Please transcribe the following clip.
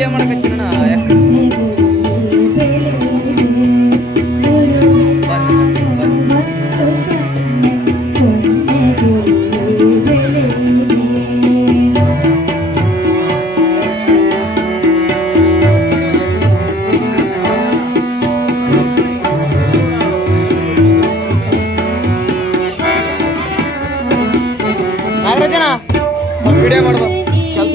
video మనకు వచ్చిన ನಾಗರಾಜನ video ಮಾಡುವ ಕೆಲಸ